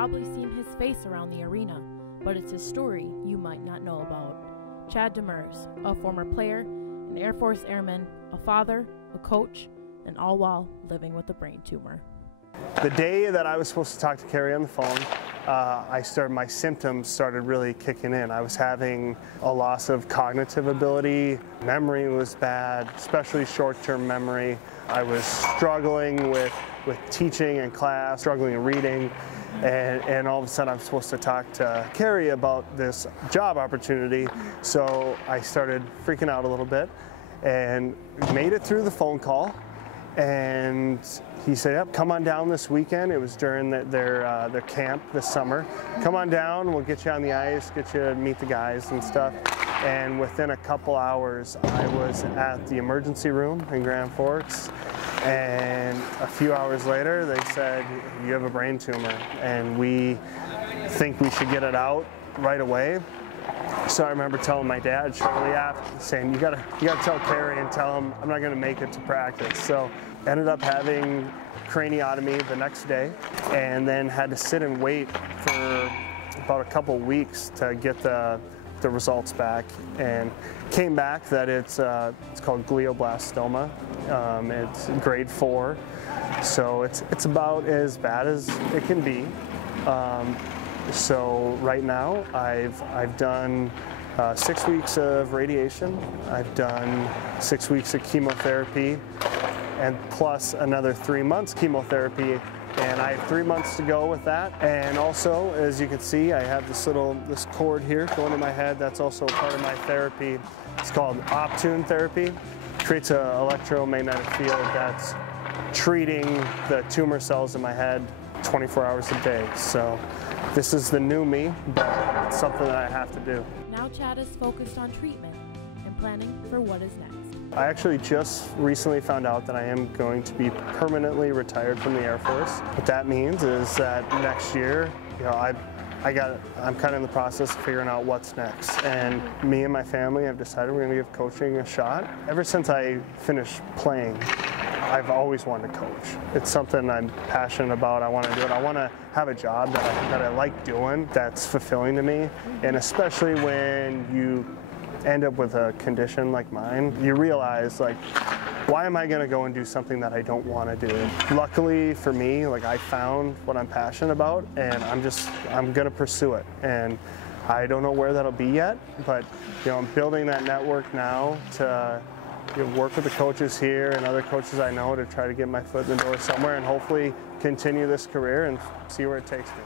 probably seen his face around the arena, but it's his story you might not know about. Chad Demers, a former player, an Air Force airman, a father, a coach, and all while living with a brain tumor. The day that I was supposed to talk to Carrie on the phone, my symptoms started really kicking in. I was having a loss of cognitive ability, memory was bad, especially short-term memory. I was struggling with teaching in class, struggling in reading, and all of a sudden I'm supposed to talk to Carrie about this job opportunity. So I started freaking out a little bit and made it through the phone call. And he said, yep, come on down this weekend. It was during their camp this summer. Come on down, we'll get you on the ice, get you to meet the guys and stuff. And within a couple hours, I was at the emergency room in Grand Forks. And a few hours later, they said, you have a brain tumor, and we think we should get it out right away. So I remember telling my dad shortly after, saying, you gotta tell Carrie and tell him I'm not gonna make it to practice. So ended up having craniotomy the next day, and then had to sit and wait for about a couple weeks to get the results back, and came back that it's called glioblastoma. It's grade 4, so it's about as bad as it can be. So right now I've done 6 weeks of radiation, I've done 6 weeks of chemotherapy, and plus another 3 months chemotherapy, and I have 3 months to go with that. And also, as you can see, I have this cord here going in my head. That's also part of my therapy. It's called Optune therapy. It creates an electromagnetic field that's treating the tumor cells in my head 24 hours a day. So this is the new me, but it's something that I have to do. Now Chad is focused on treatment and planning for what is next. I actually just recently found out that I am going to be permanently retired from the Air Force. What that means is that next year, I'm kind of in the process of figuring out what's next. And me and my family have decided we're going to give coaching a shot. Ever since I finished playing, I've always wanted to coach. It's something I'm passionate about. I want to do it. I want to have a job that I like doing, that's fulfilling to me. And especially when you end up with a condition like mine, you realize, like, why am I going to go and do something that I don't want to do? Luckily for me, like, I found what I'm passionate about, and I'm going to pursue it. And I don't know where that'll be yet, but I'm building that network now to work with the coaches here and other coaches I know to try to get my foot in the door somewhere, and hopefully continue this career and see where it takes me.